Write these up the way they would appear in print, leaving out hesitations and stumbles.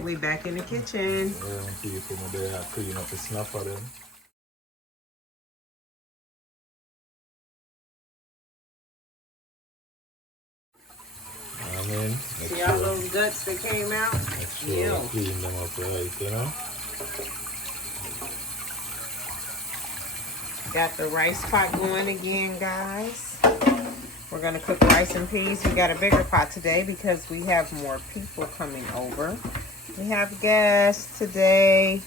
right, we back in the kitchen. Yeah, people there clean up the snapper then. I mean, see all those guts that came out? Make sure I clean them up right, you know? Got the rice pot going again, guys. We're gonna cook rice and peas. We got a bigger pot today because we have more people coming over. We have guests today.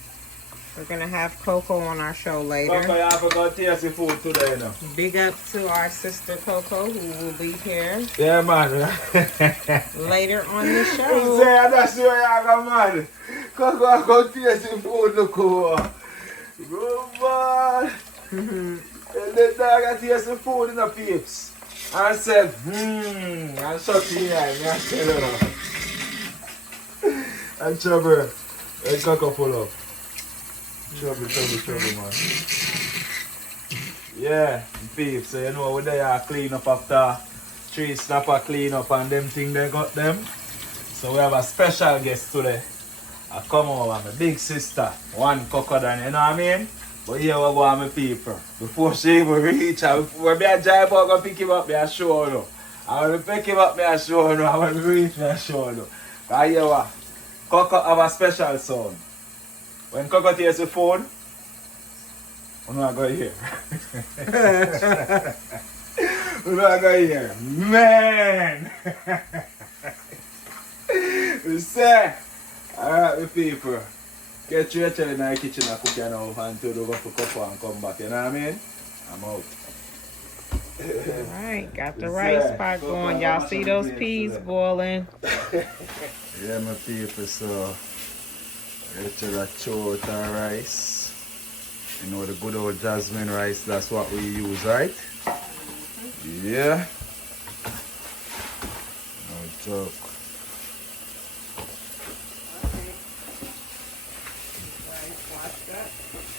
We're gonna have Coco on our show later. Coco, you forgot to taste the food today, now. Big up to our sister Coco, who will be here. Yeah, man. Later on the show. Say, that's where you go, man. Coco, I go taste the food, look over. Go, man. And then I taste the food in the peeps. I said, I'm shutting the eye, I tell you. And trouble. And Coco full up. Trouble, man. Yeah, peeps, so you know we there clean up after 3 snapper clean up and them thing they got them. So we have a special guest today. I come over, my big sister, one Coco than, you know what I mean? But here we go on my people. Before she even reach her, when me a drive out go pick him up, me a show you. And when me pick him up, me a show you. And when me reach, me a show you. Because here what? Coco have a special sound. When Coco takes the phone, we're not going to hear. We're not going to hear. Man! We say, alright, the people. Get you actually in the kitchen and cook now until they go for Coco and come back, you know what I mean? I'm out. Alright, got the rice pot going. Y'all see those peas boiling? Yeah, my people, so regular chota rice. You know the good old jasmine rice, that's what we use, right? Yeah. No joke.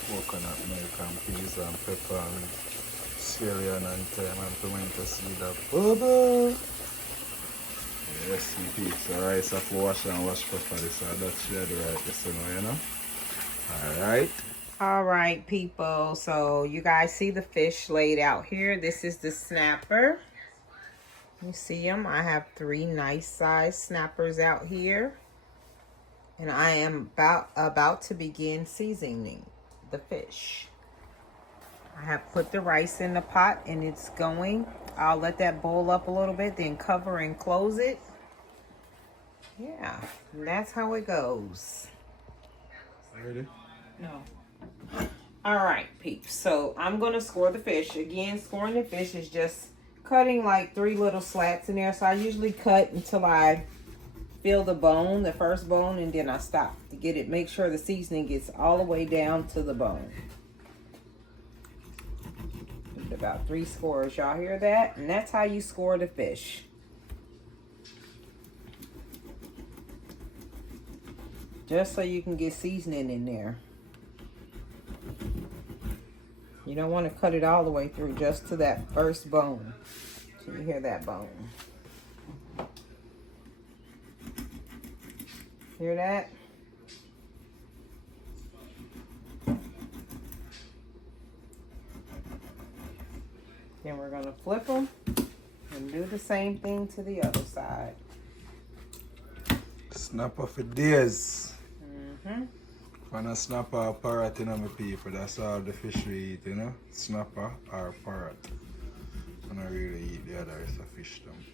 Coconut milk and peas and pepper and scallion and thyme and pimento seed and bubble. Yes, sweet peas. The rice have to wash and wash properly, so that's the right this you know. Alright. Alright, people. So you guys see the fish laid out here. This is the snapper. You see them? I have 3 nice size snappers out here. And I am about to begin seasoning the fish. I have put the rice in the pot and it's going. I'll let that boil up a little bit, then cover and close it. Yeah, and that's how it goes. Ready? No. All right, peeps. So I'm going to score the fish. Again, scoring the fish is just cutting like 3 little slats in there. So I usually cut until I feel the bone, the first bone, and then I stop to get it. Make sure the seasoning gets all the way down to the bone. About 3 scores. Y'all hear that? And that's how you score the fish. Just so you can get seasoning in there. You don't want to cut it all the way through, just to that first bone. So you hear that bone. Hear that? Then we're going to flip them and do the same thing to the other side. Snapper for days. Mm-hmm. When a snapper or parrot, you know, my people, that's all the fish we eat, you know? Snapper or parrot. I don't really eat the other rest of fish, them.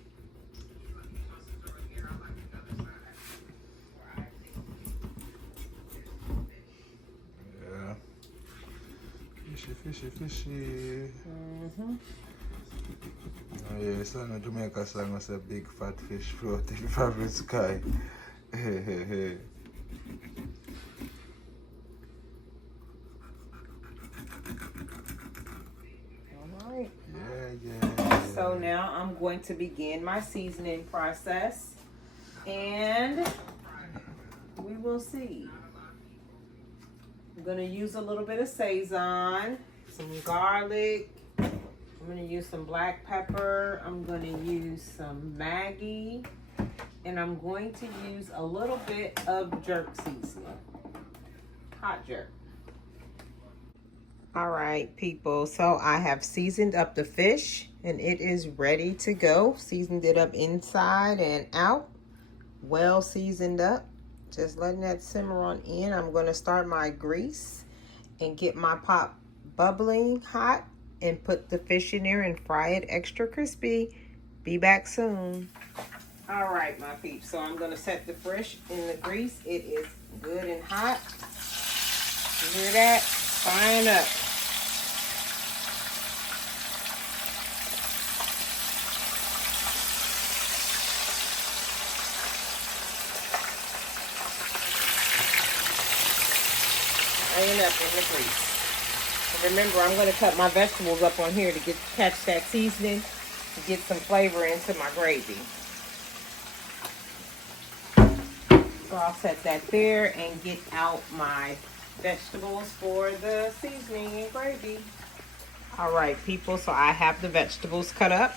Yeah. Fishy. Mm-hmm. Oh yeah, it's on a Jamaica song was a big fat fish floating from the sky. Hey. Alright. Yeah. So now I'm going to begin my seasoning process. And we will see. I'm going to use a little bit of Sazon, some garlic. I'm going to use some black pepper. I'm going to use some Maggi. And I'm going to use a little bit of jerk seasoning. Hot jerk. All right, people. So I have seasoned up the fish and it is ready to go. Seasoned it up inside and out. Well seasoned up. Just letting that simmer on in. I'm going to start my grease and get my pot bubbling hot and put the fish in there and fry it extra crispy. Be back soon. All right, my peeps. So I'm going to set the fish in the grease. It is good and hot. You hear that? Frying up. Frying up in the grease. And remember, I'm going to cut my vegetables up on here to catch that seasoning to get some flavor into my gravy. So I'll set that there and get out my vegetables for the seasoning and gravy. All right, people, so I have the vegetables cut up.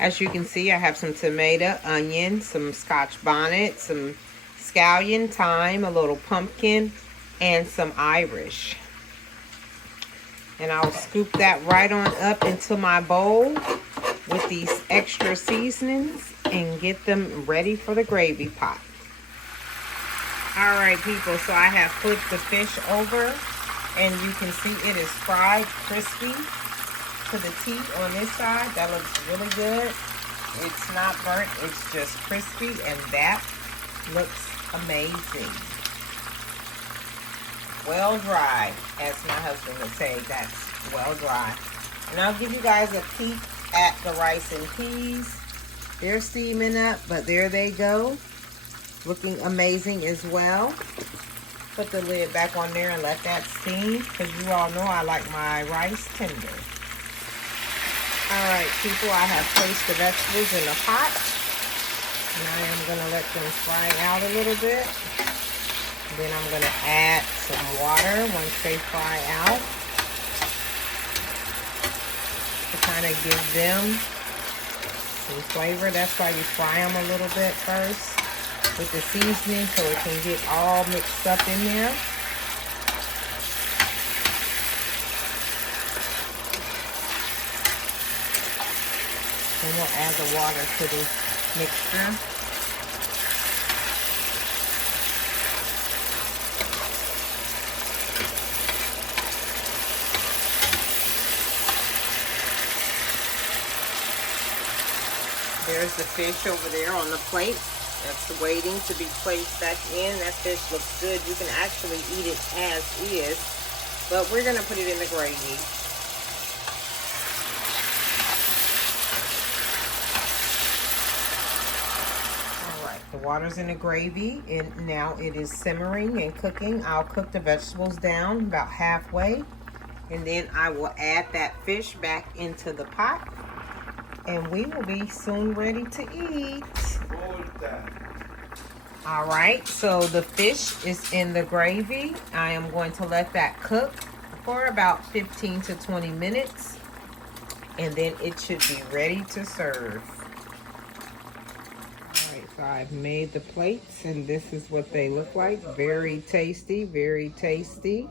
As you can see, I have some tomato, onion, some scotch bonnet, some scallion, thyme, a little pumpkin, and some Irish. And I'll scoop that right on up into my bowl with these extra seasonings and get them ready for the gravy pot. All right, people, so I have put the fish over and you can see it is fried crispy to the teeth on this side. That looks really good. It's not burnt, it's just crispy, and that looks amazing. Well dry, as my husband would say, that's well dry. And I'll give you guys a peek at the rice and peas. They're steaming up, but there they go. Looking amazing as well. Put the lid back on there and let that steam, because you all know I like my rice tender. Alright, people, I have placed the vegetables in the pot. And I am going to let them fry out a little bit. Then I'm going to add some water once they fry out to kind of give them some flavor. That's why you fry them a little bit first with the seasoning so it can get all mixed up in there. Then we'll add the water to the mixture. There's the fish over there on the plate. That's waiting to be placed back in. That fish looks good. You can actually eat it as is, but we're going to put it in the gravy. All right, the water's in the gravy, and now it is simmering and cooking. I'll cook the vegetables down about halfway, and then I will add that fish back into the pot, and we will be soon ready to eat. All right, so the fish is in the gravy. I am going to let that cook for about 15 to 20 minutes, and then it should be ready to serve. All right, so I've made the plates, and this is what they look like. Very tasty, very tasty,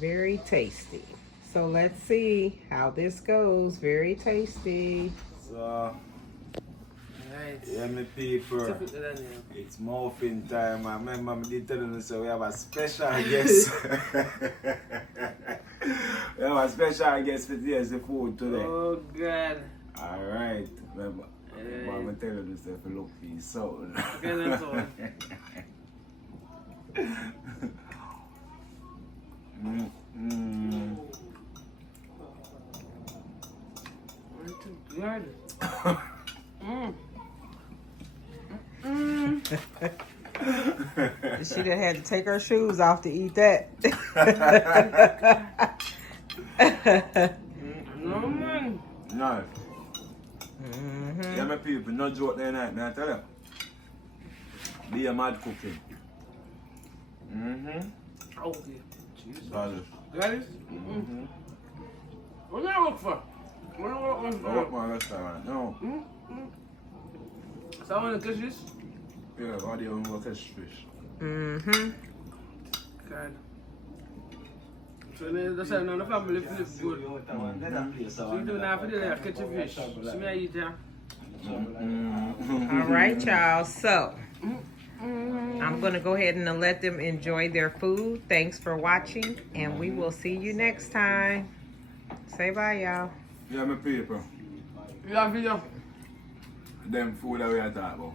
very tasty. So let's see how this goes. Very tasty. So, Nice. yeah, my people, it's muffin time. I remember I did tell them, so we have a special guest. We have a special guest for the food today. Oh, God. Alright, remember, I'm going to tell you this if you look for your soul. Too good. She done had to take her shoes off to eat that. No, man. Nice. Yeah, my people, no joke there night, man, I tell you. Be a mad cooking. Oh, dear. Jesus. Solid. That is? What do I look for? What do I look I for? work my restaurant, no. So want to catch this? Yeah, all the only catch fish. Mm-hmm. God. So that's why none of the family feel good. So you don't have to do that, catch a fish. See me eat that. All right, y'all. So I'm going to go ahead and let them enjoy their food. Thanks for watching, and we will see you next time. Say bye, y'all. Yeah, my people. You have video? Them food that we are talking about.